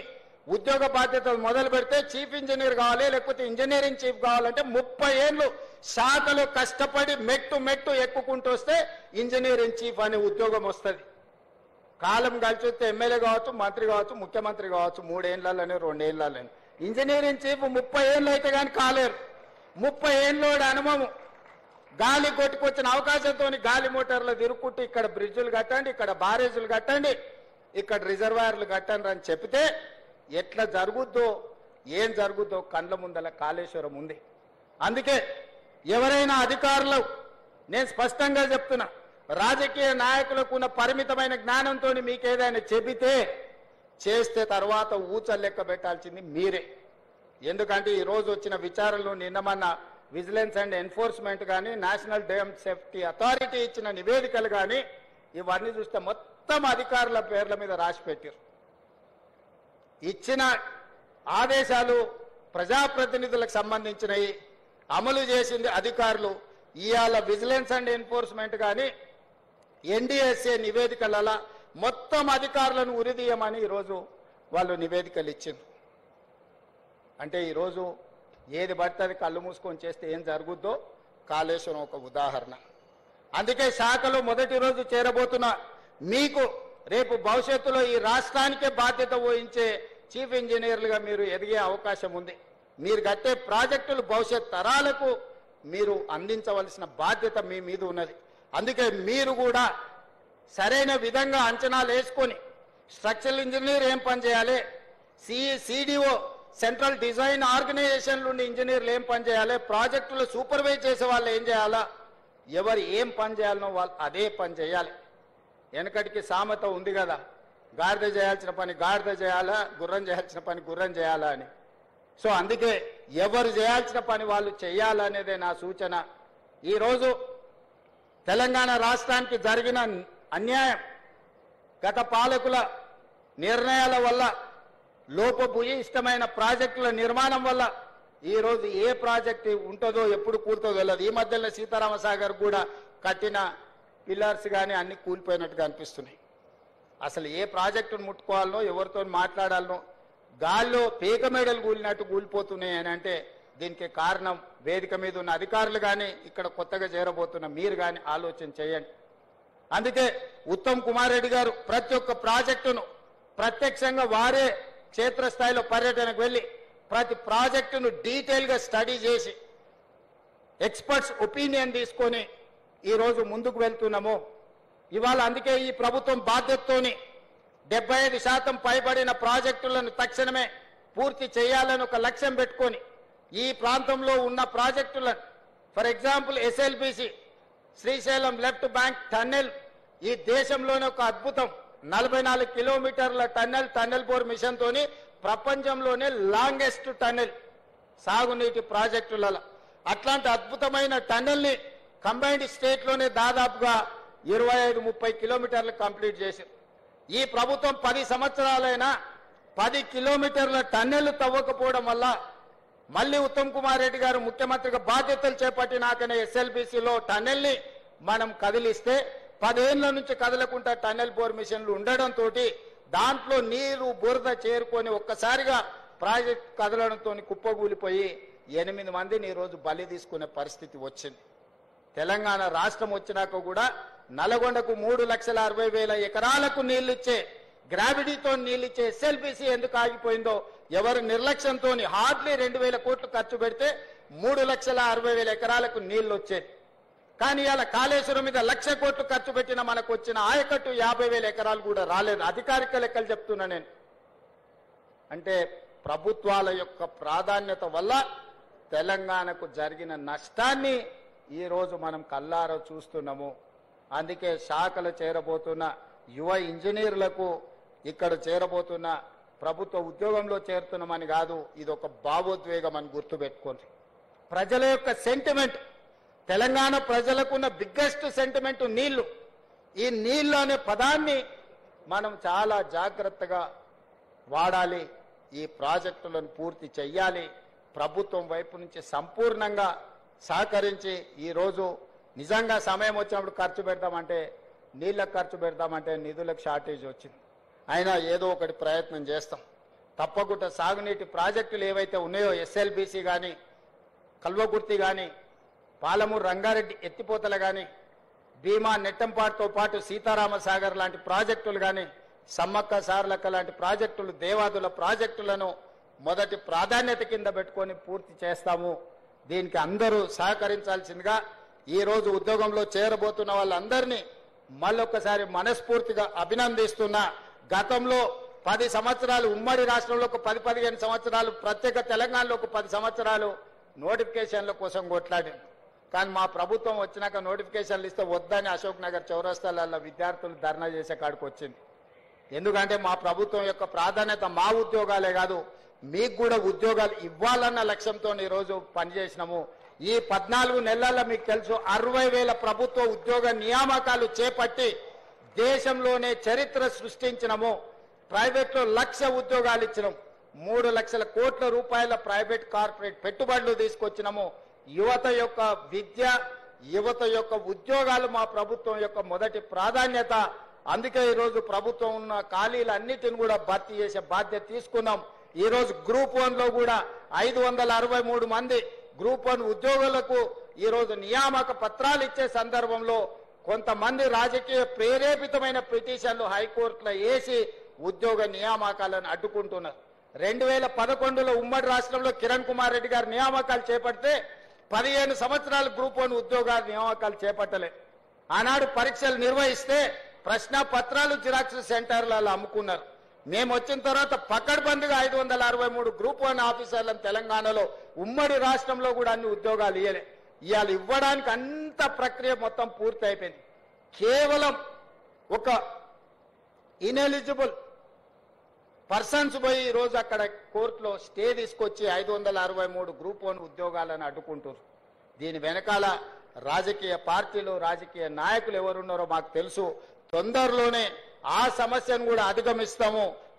ఉద్యోగ బాధ్యతలు మొదలు పెడితే చీఫ్ ఇంజనీర్ కావాలి, లేకపోతే ఇంజనీరింగ్ చీఫ్ కావాలంటే 30 ఏళ్ళు శాఖలు కష్టపడి మెట్టు ఎక్కుకుంటూ వస్తే ఇంజనీరింగ్ చీఫ్ అనే ఉద్యోగం వస్తుంది. కాలం కలిసి వస్తే ఎమ్మెల్యే కావచ్చు, మంత్రి కావచ్చు, ముఖ్యమంత్రి కావచ్చు, 3 ఏళ్లలోనే 2 ఏళ్లలోనే. ఇంజనీరింగ్ చీఫ్ 30 ఏళ్ళు అయితే కానీ కాలేరు. 30 ఏళ్ళోడి అనుభవం, గాలి కొట్టుకొచ్చిన అవకాశంతో గాలి మోటార్లు తిరుక్కుంటూ ఇక్కడ బ్రిడ్జులు కట్టండి, ఇక్కడ బారేజులు కట్టండి, ఇక్కడ రిజర్వాయర్లు కట్టండి అని చెప్తే ఎట్లా జరుగుద్దో ఏం జరుగుద్దో కళ్ళ ముందల కాళేశ్వరం ఉంది. అందుకే ఎవరైనా అధికారులు, నేను స్పష్టంగా చెప్తున్నా, రాజకీయ నాయకులకు ఉన్న పరిమితమైన జ్ఞానంతో మీకు ఏదైనా చెబితే చేస్తే తర్వాత ఊచలు లెక్క పెట్టాల్సింది మీరే. ఎందుకంటే ఈ రోజు వచ్చిన విచారణలు నిన్నమన్న విజిలెన్స్ అండ్ ఎన్ఫోర్స్మెంట్ కానీ నేషనల్ డ్యామ్ సేఫ్టీ అథారిటీ ఇచ్చిన నివేదికలు కానీ ఇవన్నీ చూస్తే మొత్తం అధికారుల పేర్ల మీద రాసి పెట్టారు. ఇచ్చిన ఆదేశాలు ప్రజాప్రతినిధులకు సంబంధించినవి, అమలు చేసింది అధికారులు. ఇవాళ విజిలెన్స్ అండ్ ఎన్ఫోర్స్మెంట్ కానీ ఎన్డీఎస్ఏ నివేదికల మొత్తం అధికారులను ఉరిదీయమని ఈరోజు వాళ్ళు నివేదికలు ఇచ్చింది. అంటే ఈరోజు ఏది పడితే అది కళ్ళు మూసుకొని చేస్తే ఏం జరుగుద్దో కాళేశ్వరం ఒక ఉదాహరణ. అందుకే శాఖలో మొదటి రోజు చేరబోతున్న మీకు రేపు భవిష్యత్తులో ఈ రాష్ట్రానికే బాధ్యత వహించే చీఫ్ ఇంజనీర్లుగా మీరు ఎదిగే అవకాశం ఉంది. మీరు కట్టే ప్రాజెక్టులు భవిష్యత్ తరాలకు మీరు అందించవలసిన బాధ్యత మీ మీద ఉన్నది. అందుకే మీరు కూడా సరైన విధంగా అంచనాలు వేసుకొని స్ట్రక్చరల్ ఇంజనీర్ ఏం పని చేయాలి, సిడిఓ సెంట్రల్ డిజైన్ ఆర్గనైజేషన్ నుండి ఇంజనీర్లు ఏం పని చేయాలి, ప్రాజెక్టులు సూపర్వైజ్ చేసే వాళ్ళు ఏం చేయాలా, ఎవరు ఏం పని చేయాలనో వాళ్ళు అదే పని చేయాలి. వెనకటికి సామెత ఉంది కదా, గాడిద చేయాల్సిన పని గాడిద చేయాలా, గుర్రం చేయాల్సిన పని గుర్రం చేయాలా అని. సో అందుకే ఎవరు చేయాల్సిన పని వాళ్ళు చేయాలనేదే నా సూచన. ఈరోజు తెలంగాణ రాష్ట్రానికి జరిగిన అన్యాయం గత పాలకుల నిర్ణయాల వల్ల, లోపభూయిష్టమైన ప్రాజెక్టుల నిర్మాణం వల్ల ఈరోజు ఏ ప్రాజెక్టు ఉంటుందో ఎప్పుడు కూలుతుందో తెలియదు. ఈ మధ్యలో సీతారామసాగర్ కూడా కట్టిన పిల్లర్స్ కానీ అన్ని కూలిపోయినట్టుగా అనిపిస్తున్నాయి. అసలు ఏ ప్రాజెక్టును ముట్టుకోవాలనో ఎవరితో మాట్లాడాలనో గాల్లో పేక మేడలు కూలినట్టు కూలిపోతున్నాయి అని అంటే దీనికి కారణం వేదిక మీద ఉన్న అధికారులు కానీ ఇక్కడ కొత్తగా చేరబోతున్న మీరు కానీ ఆలోచన చేయండి. అందుకే ఉత్తమ్ కుమార్ రెడ్డి గారు ప్రతి ఒక్క ప్రాజెక్టును ప్రత్యక్షంగా వారే క్షేత్రస్థాయిలో పర్యటనకు వెళ్ళి ప్రతి ప్రాజెక్టును డీటెయిల్గా స్టడీ చేసి ఎక్స్పర్ట్స్ ఒపీనియన్ తీసుకొని ఈరోజు ముందుకు వెళ్తున్నాము. ఇవాళ అందుకే ఈ ప్రభుత్వం బాధ్యతతోని 75% పైబడిన ప్రాజెక్టులను తక్షణమే పూర్తి చేయాలని ఒక లక్ష్యం పెట్టుకొని ఈ ప్రాంతంలో ఉన్న ప్రాజెక్టులను, for example SLBC Srisailam left bank tunnel ఈ దేశంలోనే ఒక అద్భుతం. 44 కిలోమీటర్ల టన్నెల్ బోర్ మిషన్ తోని ప్రపంచంలోనే లాంగెస్ట్ టన్నెల్ సాగునీటి ప్రాజెక్టులలో. అట్లాంటి అద్భుతమైన టన్నెల్ ని కంబైన్డ్ స్టేట్ లోనే దాదాపుగా 25-30 కిలోమీటర్లు కంప్లీట్ చేశారు. ఈ ప్రభుత్వం 10 సంవత్సరాలైనా 10 కిలోమీటర్ల టన్నెల్ తవ్వకపోవడం వల్ల మళ్ళీ ఉత్తమ్ కుమార్ రెడ్డి గారు ముఖ్యమంత్రిగా బాధ్యతలు చేపట్టినాకనే ఎస్ఎల్బిసిలో టన్నెల్ ని మనం కదిలిస్తే 10 ఏళ్ల నుంచి కదలకుండా టన్నెల్ బోర్ మిషన్లు ఉండడంతో దాంట్లో నీరు బురద చేరుకొని ఒక్కసారిగా ప్రాజెక్ట్ కదలడంతో కుప్పగూలిపోయి 8 మందిని ఈరోజు బలి తీసుకునే పరిస్థితి వచ్చింది. తెలంగాణ రాష్ట్రం వచ్చినాక కూడా నల్గొండకు 3,60,000 ఎకరాలకు నీళ్లిచ్చే, గ్రావిటీతో నీళ్లిచ్చే ఎస్ఎల్బిసి ఎందుకు ఆగిపోయిందో ఎవరు నిర్లక్ష్యంతో హార్డ్లీ 2,000 కోట్లు ఖర్చు పెడితే 3,60,000 ఎకరాలకు నీళ్లు వచ్చేది. కానీ ఇలా కాళేశ్వరం మీద 1,00,000 కోట్లు ఖర్చు పెట్టిన మనకు వచ్చిన ఆయకట్టు 50,000 ఎకరాలు కూడా రాలేదు. అధికారిక లెక్కలు చెప్తున్నా నేను. అంటే ప్రభుత్వాల యొక్క ప్రాధాన్యత వల్ల తెలంగాణకు జరిగిన నష్టాన్ని ఈరోజు మనం కల్లారా చూస్తున్నాము. అందుకే శాఖలు చేరబోతున్న యువ ఇంజనీర్లకు, ఇక్కడ చేరబోతున్న ప్రభుత్వ ఉద్యోగంలో చేరుతున్నామని కాదు, ఇది ఒక భావోద్వేగం అని గుర్తుపెట్టుకోండి. ప్రజల యొక్క సెంటిమెంట్, తెలంగాణ ప్రజలకున్న బిగ్గెస్ట్ సెంటిమెంట్ నీళ్లు. ఈ నీళ్లు అనే పదాన్ని మనం చాలా జాగ్రత్తగా వాడాలి. ఈ ప్రాజెక్టులను పూర్తి చెయ్యాలి. ప్రభుత్వం వైపు నుంచి సంపూర్ణంగా సహకరించి ఈరోజు నిజంగా సమయం వచ్చినప్పుడు ఖర్చు పెడతామంటే నీళ్ళకు ఖర్చు పెడతామంటే నిధులకు షార్టేజ్ వచ్చింది. అయినా ఏదో ఒకటి ప్రయత్నం చేస్తాం. తప్పకుండా సాగునీటి ప్రాజెక్టులు ఏవైతే ఉన్నాయో ఎస్ఎల్బీసీ కానీ, కల్వకుర్తి కానీ, పాలమూరు రంగారెడ్డి ఎత్తిపోతలు కానీ, భీమా నెట్టంపాటుతో పాటు సీతారామ సాగర్ లాంటి ప్రాజెక్టులు కానీ, సమ్మక్క సారలక్క లాంటి ప్రాజెక్టులు, దేవాదుల ప్రాజెక్టులను మొదటి ప్రాధాన్యత కింద పెట్టుకొని పూర్తి చేస్తాము. దీనికి అందరూ సహకరించాల్సిందిగా ఈరోజు ఉద్యోగంలో చేరబోతున్న వాళ్ళందరినీ మళ్ళొక్కసారి మనస్ఫూర్తిగా అభినందిస్తున్నా. గతంలో 10 సంవత్సరాలు ఉమ్మడి రాష్ట్రంలో ఒక 10-15 సంవత్సరాలు, ప్రత్యేక తెలంగాణలో ఒక 10 సంవత్సరాలు నోటిఫికేషన్ల కోసం కొట్లాడింది. కానీ మా ప్రభుత్వం వచ్చినాక నోటిఫికేషన్లు ఇస్తే వద్దని అశోక్ నగర్ చౌరస్తాలలో విద్యార్థులు ధర్నా చేసే కాడికి వచ్చింది. ఎందుకంటే మా ప్రభుత్వం యొక్క ప్రాధాన్యత మా ఉద్యోగాలే కాదు, మీకు కూడా ఉద్యోగాలు ఇవ్వాలన్న లక్ష్యంతో ఈరోజు పనిచేసినాము. ఈ 14 నెలల్లో మీకు తెలుసు 60,000 ప్రభుత్వ ఉద్యోగ నియామకాలు చేపట్టి దేశంలోనే చరిత్ర సృష్టించినము. ప్రైవేట్లో 1,00,000 ఉద్యోగాలు ఇచ్చినాం. 3 లక్షల కోట్ల రూపాయల ప్రైవేట్ కార్పొరేట్ పెట్టుబడులు తీసుకొచ్చినాము. యువత యొక్క విద్య, యువత యొక్క ఉద్యోగాలు మా ప్రభుత్వం యొక్క మొదటి ప్రాధాన్యత. అందుకే ఈరోజు ప్రభుత్వం ఉన్న ఖాళీలన్నిటిని కూడా భర్తీ చేసే బాధ్యత తీసుకున్నాం. ఈరోజు గ్రూప్ 1 లో కూడా 563 మంది గ్రూప్ 1 ఉద్యోగులకు ఈరోజు నియామక పత్రాలు ఇచ్చే సందర్భంలో కొంతమంది రాజకీయ ప్రేరేపితమైన పిటిషన్లు హైకోర్టులో వేసి ఉద్యోగ నియామకాలను అడ్డుకుంటున్నారు. 2011లో ఉమ్మడి రాష్ట్రంలో కిరణ్ కుమార్ రెడ్డి గారు నియామకాలు చేపడితే 15 సంవత్సరాలు గ్రూప్ 1 ఉద్యోగాల నియామకాలు చేపట్టలే. ఆనాడు పరీక్షలు నిర్వహిస్తే ప్రశ్న పత్రాలు జిరాక్స్ సెంటర్లలో అమ్ముకున్నారు. మేము వచ్చిన తర్వాత పకడ్బందీగా 563 గ్రూప్ 1 ఆఫీసర్లను తెలంగాణలో ఉమ్మడి రాష్ట్రంలో కూడా అన్ని ఉద్యోగాలు ఇవ్వలే. ఇవాళ ఇవ్వడానికి అంత ప్రక్రియ మొత్తం పూర్తి అయిపోయింది. కేవలం ఒక ఇనెలిజిబుల్ పర్సన్స్ పోయి ఈరోజు అక్కడ కోర్టులో స్టే తీసుకొచ్చి 563 గ్రూప్ 1 ఉద్యోగాలను అడ్డుకుంటారు. దీని వెనకాల రాజకీయ పార్టీలు, రాజకీయ నాయకులు ఎవరున్నారో మాకు తెలుసు. తొందరలోనే ఆ సమస్యను కూడా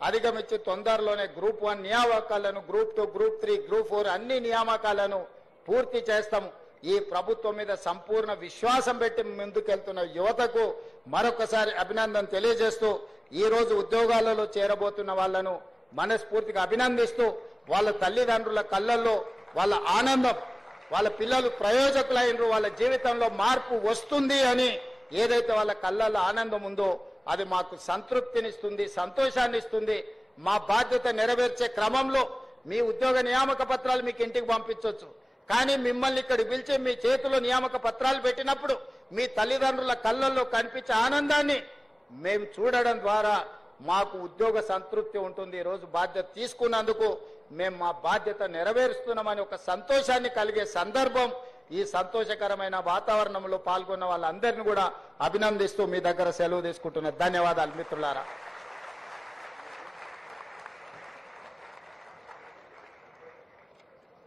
అధిగమించి తొందరలోనే గ్రూప్ 1 నియామకాలను, గ్రూప్ 2, గ్రూప్ 3, గ్రూప్ 4 అన్ని నియామకాలను పూర్తి చేస్తాము. ఈ ప్రభుత్వం మీద సంపూర్ణ విశ్వాసం పెట్టి ముందుకెళ్తున్న యువతకు మరొకసారి అభినందన తెలియజేస్తూ ఈ రోజు ఉద్యోగాలలో చేరబోతున్న వాళ్లను మనస్ఫూర్తిగా అభినందిస్తూ వాళ్ళ తల్లిదండ్రుల కళ్ళల్లో వాళ్ళ ఆనందం, వాళ్ళ పిల్లలు ప్రయోజకులైనరు, వాళ్ళ జీవితంలో మార్పు వస్తుంది అని ఏదైతే వాళ్ళ కళ్ళల్లో ఆనందం ఉందో అది మాకు సంతృప్తినిస్తుంది, సంతోషాన్ని ఇస్తుంది. మా బాధ్యత నెరవేర్చే క్రమంలో మీ ఉద్యోగ నియామక పత్రాలు మీకు ఇంటికి పంపించవచ్చు. కానీ మిమ్మల్ని ఇక్కడ పిలిచి మీ చేతిలో నియామక పత్రాలు పెట్టినప్పుడు మీ తల్లిదండ్రుల కళ్ళల్లో కనిపించే ఆనందాన్ని మేము చూడడం ద్వారా మాకు ఉద్యోగ సంతృప్తి ఉంటుంది. ఈరోజు బాధ్యత తీసుకున్నందుకు మేము మా బాధ్యత నెరవేరుస్తున్నామని ఒక సంతోషాన్ని కలిగే సందర్భం. ఈ సంతోషకరమైన వాతావరణంలో పాల్గొన్న వాళ్ళందరినీ కూడా అభినందిస్తూ మీ దగ్గర సెలవు తీసుకుంటున్న ధన్యవాదాలు మిత్రులారా.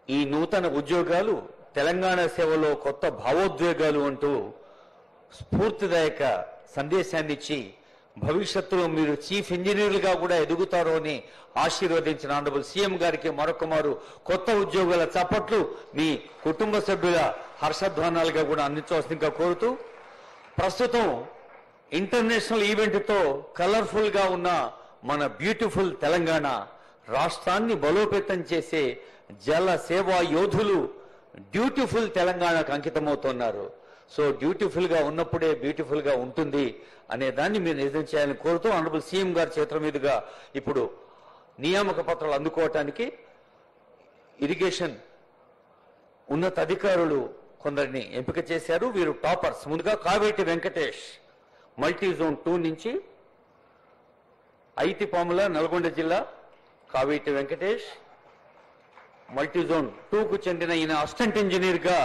ఈ నూతన ఉద్యోగాలు తెలంగాణ సేవలో కొత్త భావోద్వేగాలు అంటూ స్ఫూర్తిదాయక సందేశాన్ని ఇచ్చి భవిష్యత్తులో మీరు చీఫ్ ఇంజనీర్లుగా కూడా ఎదుగుతారో అని ఆశీర్వదించిన ఆనరబుల్ సీఎం గారికి మరొకమారు కొత్త ఉద్యోగాల చప్పట్లు మీ కుటుంబ సభ్యుల హర్షధ్వానాలుగా కూడా అందించవలసిందిగా కోరుతూ, ప్రస్తుతం ఇంటర్నేషనల్ ఈవెంట్తో కలర్ఫుల్ గా ఉన్న మన బ్యూటిఫుల్ తెలంగాణ రాష్ట్రాన్ని బలోపేతం చేసే జల సేవా యోధులు డ్యూటిఫుల్ తెలంగాణకు అంకితమవుతున్నారు. సో డ్యూటిఫుల్ గా ఉన్నప్పుడే బ్యూటిఫుల్ గా ఉంటుంది అనే దాన్ని మీరు నిజం చేయాలని కోరుతూ ఆనరబుల్ సీఎం గారి చేతుల మీదుగా ఇప్పుడు నియామక పత్రాలు అందుకోవటానికి ఇరిగేషన్ ఉన్నత అధికారులు కొందరిని ఎంపిక చేశారు. వీరు టాపర్స్. ముందుగా కావేటి వెంకటేష్ మల్టీ జోన్ 2 నుంచి, ఐతిపాముల నల్గొండ జిల్లా కావేటి వెంకటేష్ మల్టీ జోన్ 2కు చెందిన ఈయన అసిస్టెంట్ ఇంజనీర్ గా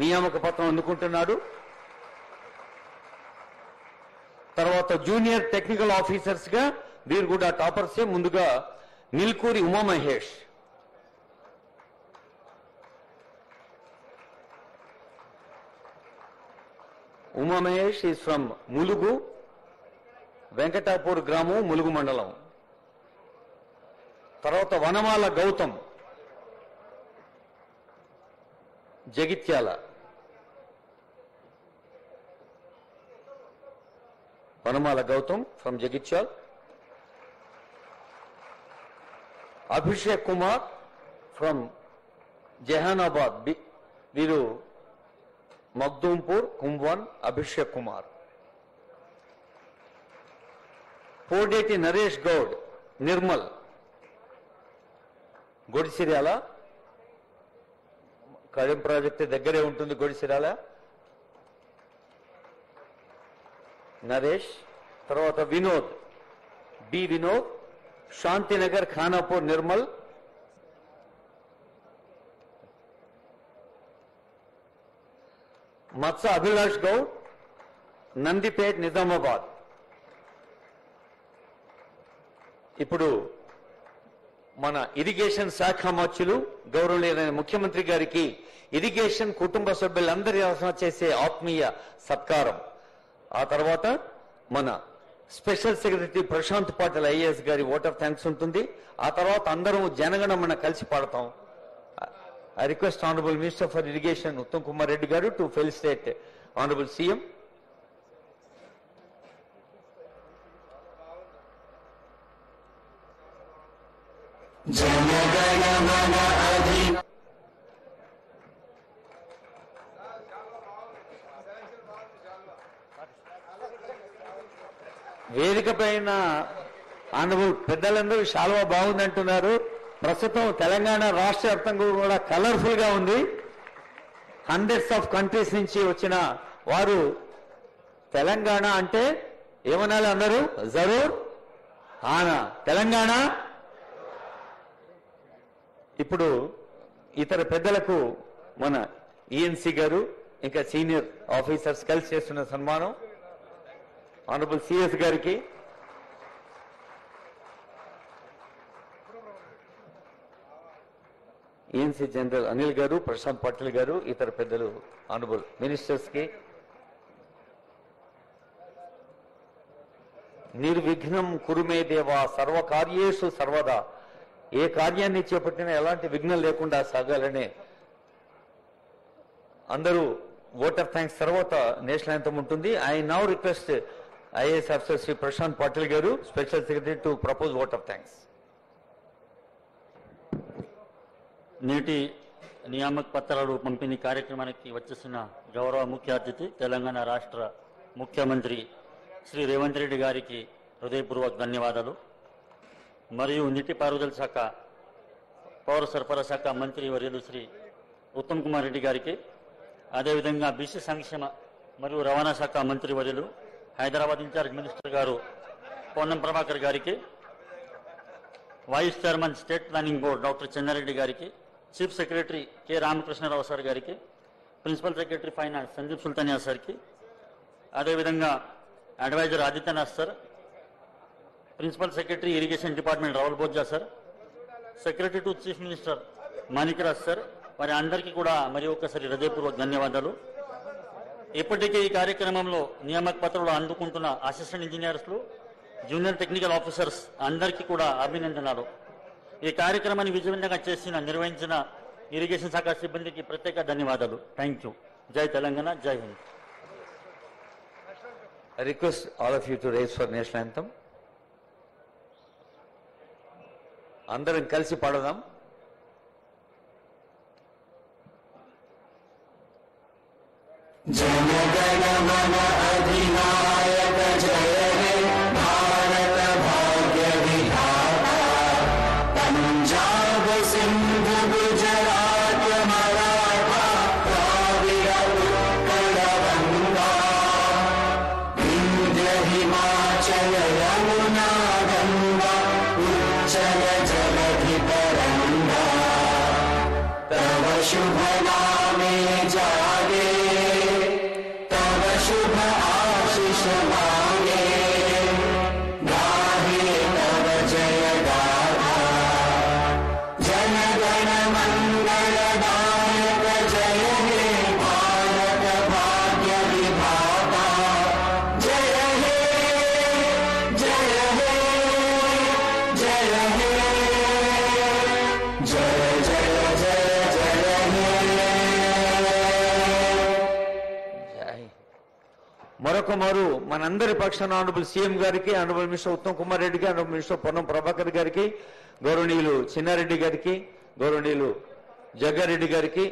నియామక పత్రం అందుకుంటున్నాడు. తర్వాత జూనియర్ టెక్నికల్ ఆఫీసర్స్ గా వీరు కూడా టాపర్సే. ముందుగా నిల్కూరి ఉమామహేష్, ఈజ్ ఫ్రమ్ ములుగు, వెంకటాపూర్ గ్రామం, ములుగు మండలం. తర్వాత వనమాల గౌతమ్ జగిత్యాల వనమాల గౌతమ్ ఫ్రమ్ జగిత్యాల్. అభిషేక్ కుమార్ ఫ్రమ్ జహానాబాద్, వీరు మగ్దూంపూర్ కుంభవన్. అభిషేక్ కుమార్. పోడేటి నరేష్ గౌడ్ నిర్మల్ గొడిసిరాల, కడెం ప్రాజెక్టు దగ్గరే ఉంటుంది గొడిసిరాల. నరేష్. తర్వాత వినోద్, బి వినోద్, శాంతినగర్ ఖానాపూర్ నిర్మల్. మత్స అభిలాష్ గౌడ్, నందిపేట్ నిజామాబాద్. ఇప్పుడు మన ఇరిగేషన్ శాఖ మంత్రులు గౌరవనీయులైన ముఖ్యమంత్రి గారికి ఇరిగేషన్ కుటుంబ సభ్యులందరి చేసే ఆత్మీయ సత్కారం. ఆ తర్వాత మన special secretary Prashanth Patil IAS గారి ఓట్ ఆఫ్ థ్యాంక్స్ ఉంటుంది. ఆ తర్వాత అందరం జనగణమన కలిసి పాడతాం. I request honourable minister for irrigation Uttam Kumar Reddy గారు టు ఫెలిసిటేట్ ఆనరబుల్ సీఎం. వేదిక పైన ఆనరబుల్ పెద్దలందరూ శాలువా బాగుందంటున్నారు. ప్రస్తుతం తెలంగాణ రాష్ట్ర వ్యాప్తంగా కూడా కలర్ఫుల్ గా ఉంది. హండ్రెడ్స్ ఆఫ్ కంట్రీస్ నుంచి వచ్చిన వారు తెలంగాణ అంటే ఏమనాలి అన్నారు? జరూర్ ఆనా తెలంగాణ. ఇప్పుడు ఇతర పెద్దలకు మన ఈఎన్సీ గారు ఇంకా సీనియర్ ఆఫీసర్స్ కలిసి చేస్తున్న సన్మానం ఆనరబుల్ సిఎస్ గారికి, ఈఎన్సీ జనరల్ అనిల్ గారు, ప్రశాంత్ పాటిల్ గారు, ఇతర పెద్దలు ఆనరబుల్ మినిస్టర్స్ కి. నిర్విఘ్నం కురుమే దేవా సర్వకార్యేషు సర్వదా. ఏ కార్యాన్ని చేపట్టినా ఎలాంటి విఘ్నం లేకుండా సాగాలనే అందరూ ఓట్ ఆఫ్ థ్యాంక్స్ తర్వాత నేషనల్ యాంథమ్ ఉంటుంది. I now request IAS officer Shri Prashanth Patil గారు, special secretary, to propose vote of thanks. నేటి నియామక పత్రాలు పంపిణీ కార్యక్రమానికి వచ్చేసిన గౌరవ ముఖ్య అతిథి తెలంగాణ రాష్ట్ర ముఖ్యమంత్రి శ్రీ రేవంత్ రెడ్డి గారికి హృదయపూర్వక ధన్యవాదాలు. మరియు నీటిపారుదల శాఖ, పౌర సరఫరా శాఖ మంత్రి వర్యులు శ్రీ ఉత్తమ్ కుమార్ రెడ్డి గారికి, అదేవిధంగా బీసీ సంక్షేమ మరియు రవాణా శాఖ మంత్రి వర్యులు హైదరాబాద్ ఇన్ఛార్జ్ మినిస్టర్ గారు పొన్నం ప్రభాకర్ గారికి, vice chairman state planning board doctor Chenna Reddy గారికి, chief secretary K Ramakrishna Rao sir గారికి, principal secretary finance Sandeep Sultania సార్కి, అదేవిధంగా advisor Adityanath sir, principal secretary irrigation department Rahul Bojja sir, secretary to chief minister Manikraj sir, వారి అందరికీ కూడా మరి ఒక్కసారి హృదయపూర్వక ధన్యవాదాలు. ఇప్పటికే ఈ కార్యక్రమంలో నియామక పత్రాలు అందుకుంటున్న అసిస్టెంట్ ఇంజనీర్స్లు, జూనియర్ టెక్నికల్ ఆఫీసర్స్ అందరికీ కూడా అభినందనలు. ఈ కార్యక్రమాన్ని విజయవంతంగా నిర్వహించిన ఇరిగేషన్ శాఖ సిబ్బందికి ప్రత్యేక ధన్యవాదాలు. Thank you. జై తెలంగాణ, జై Hind. I request all of you to raise for national anthem. అందరం కలిసి పాడదాం. జనగణ మన అధినాయక జయ హే భారత భాగ్య విధాత పంజాబ్ సింధు గుజరాత్ మరాఠా ద్రావిడ ఉత్కళ గంగా వింధ్య హిమాచల యమునా గంగా ఉచ్చల జలధి తరంగా తవ శుభ నామే జాగే तव शुभ आशीष मांगे गाहे तव जय गाथा जन गण मंगल दायक जय हे भारत भाग्य विधाता जय हे जय हे जय हे जय जय जय जय हे మరొకమారు మనందరి పక్షాన ఆనరబుల్ సీఎం గారికి, ఆనరబుల్ మినిస్టర్ ఉత్తమ్ కుమార్ రెడ్డికి, ఆనరబుల్ మినిస్టర్ పొన్నం ప్రభాకర్ గారికి, గౌరవనీయులు చిన్నారెడ్డి గారికి, గౌరవనీయులు జగ్గారెడ్డి గారికి,